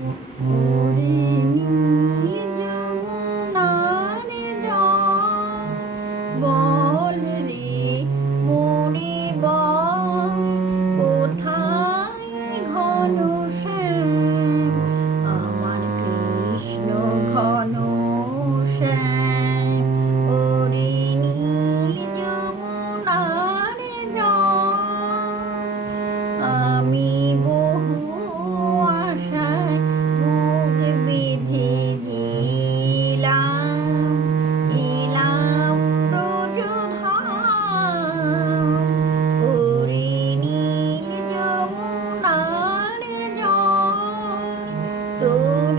ওরে নীল যমুনার জল বল রে মোরে বল কোথায় ঘন শ্যাম আমার কৃষ্ণ ঘন শ্যাম ওরে নীল যমুনার জল আমি বহু আশায় বুক বেঁধেছিলাম এলাম ব্রজধাম ওরে নীল যমুনার জল তোর